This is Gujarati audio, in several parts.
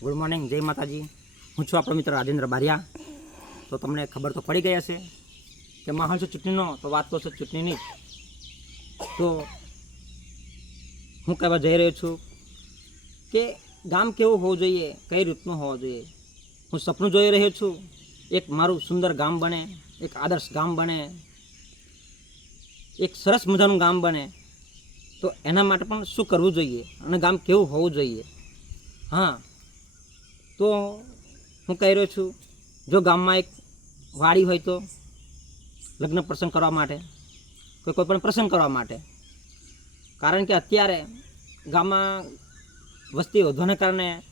ગુડ મોર્નિંગ જય માતાજી હું છું આપણો મિત્ર રાજેન્દ્ર બારિયા. તો તમને ખબર તો પડી ગઈ હશે કે માહોલ છે ચૂંટણીનો, તો વાત તો છે ચૂંટણીની તો હું કહેવા જઈ રહ્યો છું કે ગામ કેવું હોવું જોઈએ, કઈ રીતનું હોવું જોઈએ? હું સપનું જોઈ રહ્યો છું, એક મારું સુંદર ગામ બને, એક આદર્શ ગામ બને, એક સરસ મજાનું ગામ બને. તો એના માટે પણ શું કરવું જોઈએ? અને ગામ કેવું હોવું જોઈએ? હા તો હું કહી રહ્યો છું, જો ગામમાં એક વાડી હોય તો લગ્ન પ્રસંગ કરવા માટે, કે કોઈ પણ પ્રસંગ કરવા માટે, કારણ કે અત્યારે ગામમાં વસ્તી વધવાને કારણે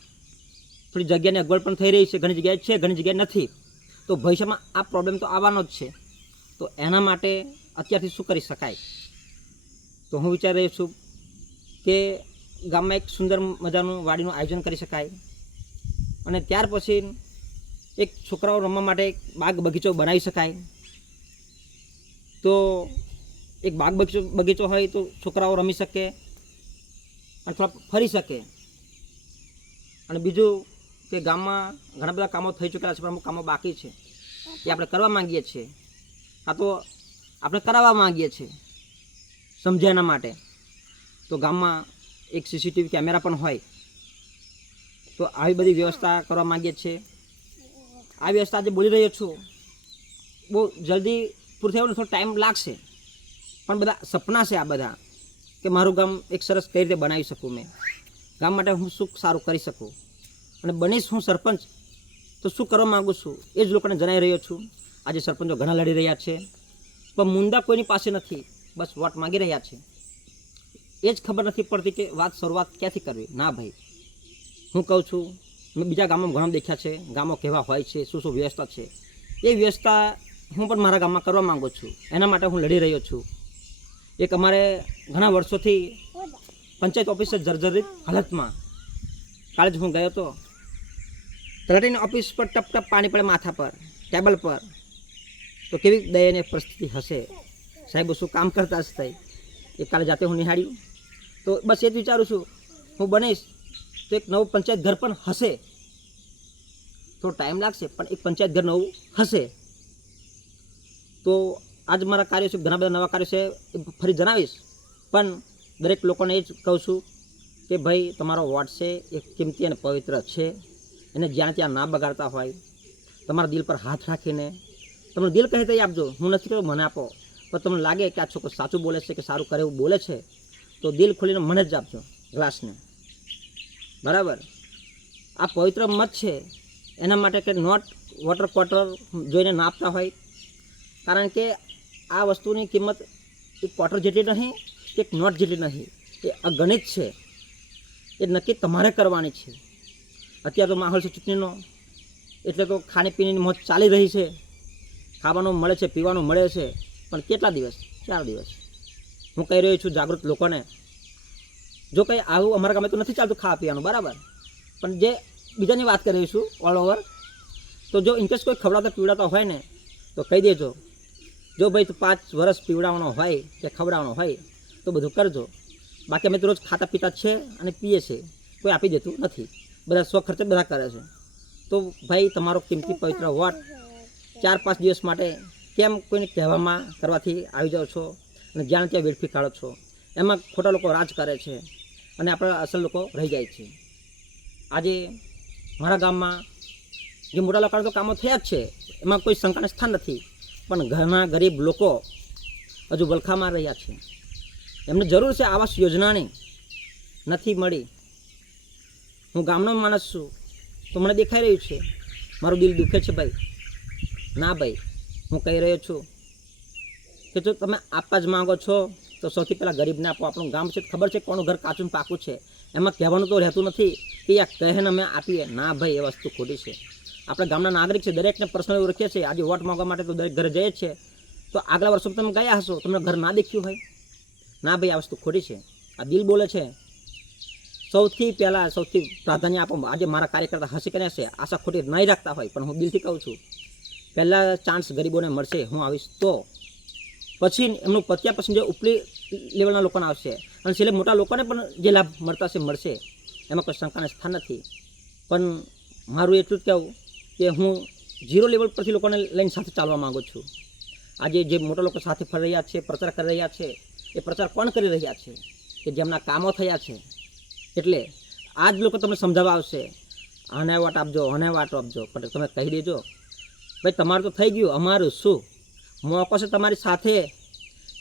થોડી જગ્યાની અગવડ પણ થઈ રહી છે, ઘણી જગ્યાએ છે, ઘણી જગ્યાએ નથી. તો ભવિષ્યમાં આ પ્રોબ્લેમ તો આવવાનો જ છે. તો એના માટે અત્યારથી શું કરી શકાય? તો હું વિચારી રહ્યો છું કે ગામમાં એક સુંદર મજાનું વાડીનું આયોજન કરી શકાય. અને ત્યાર પછી એક છોકરાઓ રમવા માટે એક બાગ બગીચો બનાવી શકાય. તો એક બાગ બગીચો બગીચો હોય તો છોકરાઓ રમી શકે અને ફરી શકે. અને બીજું કે ગામમાં ઘણા બધા કામો થઈ ચૂકેલા છે, પણ અમુક કામો બાકી છે. એ આપણે કરવા માંગીએ છીએ. આ તો આપણે કરાવવા માંગીએ છીએ સમજ્યાના માટે. તો ગામમાં એક સીસીટીવી કેમેરા પણ હોય. તો આવી બધી વ્યવસ્થા કરવા માગીએ છીએ. આ વ્યવસ્થા જે બોલી રહ્યો છું. બહુ જલ્દી પૂરું થયું થોડો ટાઈમ લાગશે. પણ બધા સપના છે આ બધા, કે મારું ગામ એક સરસ કઈ રીતે બનાવી શકું મેં. ગામ માટે હું શું સારું કરી શકું? અને બનીશ હું સરપંચ, તો શું કરવા માગું છું? એ જ લોકોને જણાવી રહ્યો છું. આજે સરપંચો ઘણા લડી રહ્યા છે. પણ મુંદા કોઈની પાસે નથી. બસ વોટ માગી રહ્યા છે. એ જ ખબર નથી પડતી કે વાત શરૂઆત ક્યાંથી કરવી? ના ભાઈ. હું કહું છું મેં બીજા ગામમાં ઘણા દેખ્યા છે, ગામો કેવા હોય છે, શું શું વ્યવસ્થા છે. એ વ્યવસ્થા હું પણ મારા ગામમાં કરવા માગું છું. એના માટે હું લડી રહ્યો છું. એક અમારે ઘણા વર્ષોથી પંચાયત ઓફિસ જર્જરિત હાલતમાં. કાલે જ હું ગયો હતો તલાટીની ઓફિસ પર ટપ ટપ પાણી પડે માથા પર, ટેબલ પર. તો કેવી દયની પરિસ્થિતિ હશે? સાહેબ શું કામ કરતા હશે? એ કાલે જાતે હું નિહાળ્યું. તો બસ એ જ વિચારું છું. હું બનીશ. તો એક નવું પંચાયત ઘર પણ હશે. થોડો ટાઈમ લાગશે, પણ એક પંચાયત ઘર નવું હશે. તો આજ મારા કાર્યો છે, ઘણા બધા નવા કાર્યો છે, એ ફરી જણાવીશ. પણ દરેક લોકોને એ જ કહું છું કે ભાઈ, તમારો વોટ છે, એ કિંમતી અને પવિત્ર છે. એને જ્યાં ત્યાં ના બગાડતા હોય, તમારા દિલ પર હાથ રાખીને, તમને દિલ કહે તો આપજો, હું નથી કહ્યું મને આપો. પણ તમને લાગે કે આ છોકરો સાચું બોલે છે કે સારું કરે એવું બોલે છે, તો દિલ ખોલીને મને જ આપજો, ગ્લાસને. બરાબર? આ પવિત્ર મત છે. એના માટે કે નોટ વોટર ક્વાર્ટર જોઈને નાપતા હોય. કારણ કે આ વસ્તુની કિંમત એક ક્વાર્ટર જેટલી નહીં, કે એક નોટ જેટલી નહીં. એ અગણિત છે. એ નક્કી તમારે કરવાની છે. અત્યારે તો માહોલ છે ચૂંટણીનો. એટલે તો ખાણીપીણીની મોજ ચાલી રહી છે. ખાવાનું મળે છે, પીવાનું મળે છે. પણ કેટલા દિવસ? ચાર દિવસ. હું કહી રહ્યો છું જાગૃત લોકોને. જો કંઈ આવું અમારા ગામે તો નથી ચાલતું ખાવા પીવાનું, બરાબર? પણ જે બીજાની વાત કરીએ છું ઓલ ઓવર તો જો ઇનકેસ કોઈ ખવડાવતા પીવડાવતા હોય ને, તો કહી દેજો. જો ભાઈ તું પાંચ વર્ષ પીવડાવવાનો હોય કે ખવડાવવાનો હોય, તો બધું કરજો. બાકી અમે તો રોજ ખાતા પીતા છે અને પીએ છે. કોઈ આપી દેતું નથી. બધા સ્વ ખર્ચે બધા કરે છે. તો ભાઈ તમારો કિંમતી પવિત્ર વોટ ચાર પાંચ દિવસ માટે કેમ કોઈને કહેવામાં કરવાથી આવી જાઓ છો અને જ્યાં ત્યાં વેડફી કાઢો છો? એમાં ખોટા લોકો રાજ કરે છે. અને આપણા અસલ લોકો રહી જાય છે. આજે મારા ગામમાં જે મોટા લોકોના તો કામો થયા જ છે, એમાં કોઈ શંકાને સ્થાન નથી. પણ ઘણા ગરીબ લોકો હજુ વલખામાં રહ્યા છે. એમને જરૂર છે આવાસ યોજનાની. નથી મળી. હું ગામનો માણસ છું, તો મને દેખાઈ રહ્યું છે. મારું દિલ દુખે છે ભાઈ. ના ભાઈ, હું કહી રહ્યો છું કે જો તમે આપવા જ માગો છો તો સૌથી પહેલાં ગરીબને આપો. આપણું ગામ છે, ખબર છે કોનું ઘર કાચું પાકું છે? એમાં કહેવાનું તો રહેતું નથી કે આ કહેને અમે આપીએ. ના ભાઈ, એ વસ્તુ ખોટી છે. આપણે ગામના નાગરિક છે, દરેકને પર્સનલ ઓળખીએ છીએ આજે વોટ માંગવા માટે તો દરેક ઘરે જઈએ છે. તો આગલા વર્ષો તમે ગયા હશો, તમને ઘર ના દેખ્યું હોય? ના ભાઈ, આ વસ્તુ ખોટી છે. આ દિલ બોલે છે. સૌથી પહેલાં, સૌથી પ્રાધાન્ય આપો, આજે મારા કાર્યકર્તા હસી કર્યા છે, આશા ખોટી નહીં રાખતા હોય, પણ હું દિલથી કહું છું, પહેલાં ચાન્સ ગરીબોને મળશે, હું આવીશ તો. પછી એમનું પત્યા પછી જે ઉપલી લેવલના લોકોને આવશે. અને છેલ્લે મોટા લોકોને પણ જે લાભ મળતા છે મળશે. એમાં કોઈ શંકાને સ્થાન નથી. પણ મારું એટલું જ કહેવું કે હું ઝીરો લેવલ પરથી લોકોને લઈને સાથે ચાલવા માગું છું. આજે જે મોટા લોકો સાથે ફરી રહ્યા છે, પ્રચાર કરી રહ્યા છે, એ પ્રચાર કોણ કરી રહ્યા છે? કે જેમના કામો થયા છે? એટલે આ જ લોકો તમને સમજાવવા આવશે હને વાટ આપજો હને વાટ આપજો. પણ તમે કહી દેજો, ભાઈ, તમારું તો થઈ ગયું, અમારું શું? મોકો છે તમારી સાથે.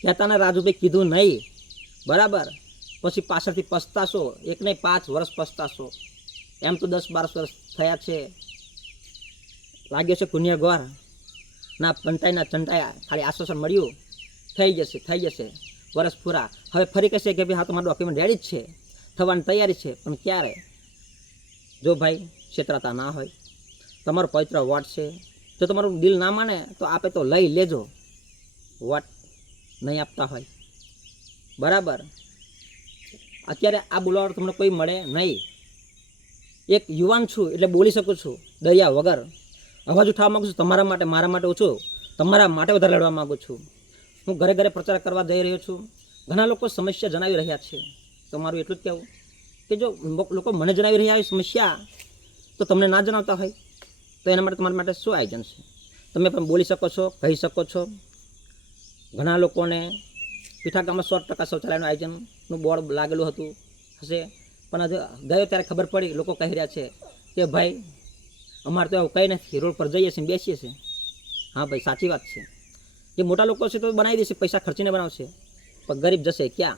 કહેતા ને રાજુભાઈ કીધું નહીં. બરાબર. પછી પાછળથી પસ્તાશો. એક નહીં, પાંચ વર્ષ પસ્તાશો. એમ તો દસ બાર વર્ષ થયા છે. લાગ્યો છે કુનિયાગોર ના પંટાઈના ચંટાયા ખાલી આશ્વાસન મળ્યું. થઈ જશે થઈ જશે. વર્ષ પૂરા. હવે ફરી કહેશે કે ભાઈ, હા તમારું ડોક્યુમેન્ટ રેડી જ છે. થવાની તૈયારી છે. પણ ક્યારે? જો ભાઈ, છેતરાતા ના હોય. તમારો પવિત્ર વોટ છે. જો તમારું દિલ ના માને, તો આપે તો લઈ લેજો. વોટ નહીં આપતા હોય. બરાબર? અત્યારે આ બોલાવર તમને કોઈ મળે નહીં. એક યુવાન છું, એટલે બોલી શકું છું, દરિયા વગર. અવાજ ઉઠાવવા માગું છું, તમારા માટે, મારા માટે ઓછું. તમારા માટે વધારે લડવા માગું છું. હું ઘરે ઘરે પ્રચાર કરવા જઈ રહ્યો છું. ઘણા લોકો સમસ્યા જણાવી રહ્યા છે. તમારું એટલું જ કહેવું. કે જો લોકો મને જણાવી રહ્યા હોય સમસ્યા, તો તમને ના જણાવતા હોય. તો એના માટે તમારા માટે શું આયોજન છે? તમે પણ બોલી શકો છો, કહી શકો છો. ઘણા લોકોને પીઠા ગામમાં સો ટકા શૌચાલયનું આયોજનનું બોર્ડ લાગેલું હતું, હશે. પણ ગયો ત્યારે ખબર પડી, લોકો કહી રહ્યા છે કે ભાઈ, અમારે તો એવું કંઈ નથી, રોડ પર જઈએ છીએ બેસીએ છીએ. હા ભાઈ, સાચી વાત છે. જે મોટા લોકો છે તો બનાવી દેશે, પૈસા ખર્ચીને બનાવશે. પણ ગરીબ જશે ક્યાં?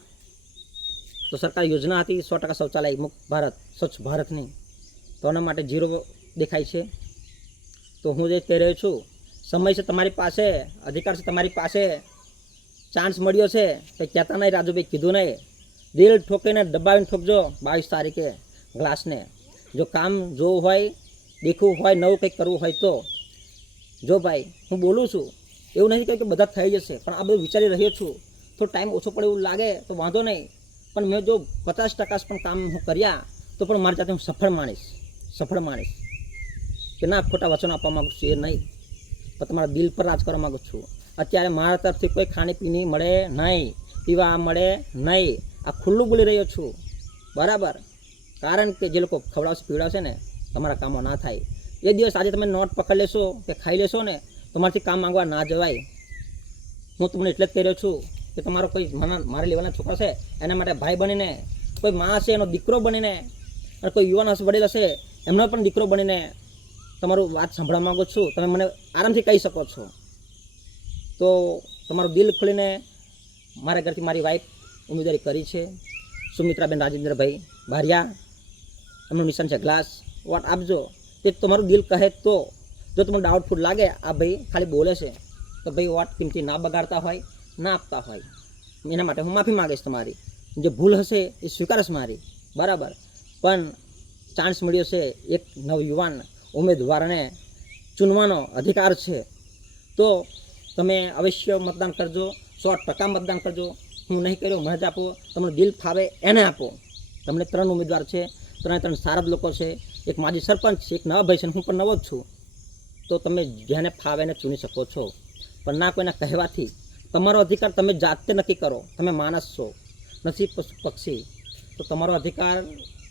તો સરકાર યોજના હતી, સો ટકા શૌચાલય મુક્ત ભારત, સ્વચ્છ ભારતની. તો એના માટે ઝીરો દેખાય છે. તો હું જે કહી રહ્યો છું, સમય છે તમારી પાસે, અધિકાર છે તમારી પાસે ચાન્સ મળ્યો છે, તે કહેતા નહીં રાજુભાઈ, કીધું નહીં. દિલ ઠોકીને દબાવીને ઠોકજો બાવીસ તારીખે ગ્લાસને જો કામ જોવું હોય, દેખવું હોય, નવું કંઈક કરવું હોય તો. જો ભાઈ, હું બોલું છું, એવું નથી કહ્યું કે બધા થઈ જશે, પણ આ બધું વિચારી રહ્યો છું. થોડો ટાઈમ ઓછો પડે એવું લાગે, તો વાંધો નહીં. પણ મેં જો પચાસ ટકા પણ કામ હું કર્યા, તો પણ મારી જાતે હું સફળ માણીશ સફળ માણીશ. કે ના ખોટા વચનો આપવા માગું છું એ નહીં. પણ તમારા દિલ પર રાજ કરવા માગું છું. અત્યારે મારા તરફથી કોઈ ખાણીપીણી મળે નહીં, પીવા મળે નહીં. આ ખુલ્લું બોલી રહ્યો છું. બરાબર? કારણ કે જે લોકો ખવડાવશે, પીવડાવશે ને, તમારા કામો ના થાય. એ દિવસ આજે તમે નોટ પકડી લેશો કે ખાઈ લેશો ને, તમારાથી કામ માંગવા ના જવાય. હું તમને એટલે જ કહી રહ્યો છું કે તમારો કોઈ મારા લેવાના છોકરા છે, એના માટે ભાઈ બનીને, કોઈ મા હશે એનો દીકરો બનીને, અને કોઈ યુવાન હશે, વડીલ હશે, એમનો પણ દીકરો બનીને તમારું વાત સાંભળવા માંગુ છું, તમે મને આરામથી કહી શકો છો. તો તમારું દિલ ખોલીને મારા ઘરથી મારી વાઈફ ઉમેદવારી કરી છે. સુમિત્રાબેન રાજેન્દ્રભાઈ ભારિયા, એમનું નિશાન છે ગ્લાસ વોટ આપજો તે તમારું દિલ કહે તો, જો તમને ડાઉટફુલ લાગે, આ ભાઈ ખાલી બોલે છે, તો ભાઈ વોટ કિંમતી ના બગાડતા હોય, ના આપતા હોય. એના માટે હું માફી માગીશ તમારી. જે ભૂલ હશે, એ સ્વીકારશ મારી. બરાબર. પણ ચાન્સ મળ્યો છે એક નવયુવાન ઉમેદવારને ચૂનવાનો અધિકાર છે. તો તમે અવશ્ય મતદાન કરજો, સો ટકા મતદાન કરજો. હું નહીં કર્યો મને જ આપો, તમને દિલ ફાવે એને આપો. તમને ત્રણ ઉમેદવાર છે, ત્રણે ત્રણ સારા જ લોકો છે, એક માજી સરપંચ છે, એક નવા ભાઈ છે હું પણ નવો જ છું. તો તમે જેને ફાવે એને ચૂની શકો છો. પણ ના કોઈના કહેવાથી. તમારો અધિકાર તમે જાતે નક્કી કરો. તમે માણસ છો. નથી પશુ પક્ષી. તો તમારો અધિકાર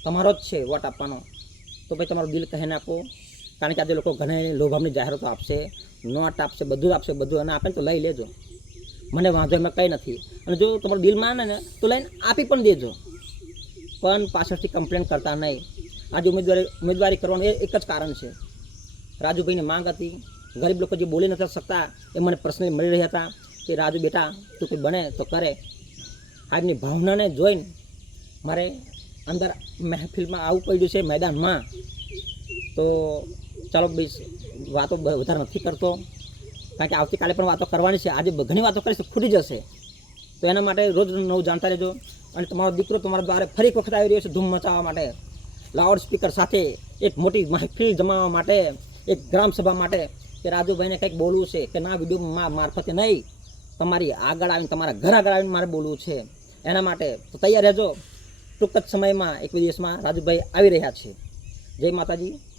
તમારો જ છે વોટ આપવાનો. તો ભાઈ તમારું દિલ કહીને આપો. કારણ કે આજે લોકો ઘણી લોભામની જાહેરાતો આપશે, નોટ આપશે, બધું આપશે, બધું અને આપે તો લઈ લેજો. મને વાંધો એમાં કંઈ નથી. અને જો તમારું દિલ માને ને, તો લઈને આપી પણ દેજો. પણ પાછળથી કમ્પ્લેન કરતા નહીં. આજે ઉમેદવારી ઉમેદવારી કરવાનું એ એક જ કારણ છે. રાજુભાઈની માંગ હતી. ગરીબ લોકો જે બોલી નથી શકતા, એ મને પર્સનલી મળી રહ્યા હતા કે, રાજુ બેટા, તું કંઈ બને તો કરે. આજની ભાવનાને જોઈને મારે અંદર મહેફિલમાં આવવું પડ્યું છે મેદાનમાં. તો ચાલો વાતો વધારે નથી કરતો. કારણ કે આવતીકાલે પણ વાતો કરવાની છે. આજે ઘણી વાતો કરીશ ખૂટી જશે. તો એના માટે રોજ નવું જાણતા રહેજો. અને તમારો દીકરો તમારા દ્વારા ફરી એક વખત આવી રહ્યો છે ધૂમ મચાવવા માટે. લાઉડ સ્પીકર સાથે એક મોટી મહેફિલ જમાવવા માટે, એક ગ્રામસભા માટે કે રાજુભાઈને કંઈક બોલવું છે કે ના વીડિયો મારફતે નહીં. તમારી આગળ આવીને, તમારા ઘર આગળ આવીને મારે બોલવું છે. એના માટે તો તૈયાર રહેજો. ટૂંક જ સમયમાં એક દિવસમાં રાજુભાઈ આવી રહ્યા છે. જય માતાજી.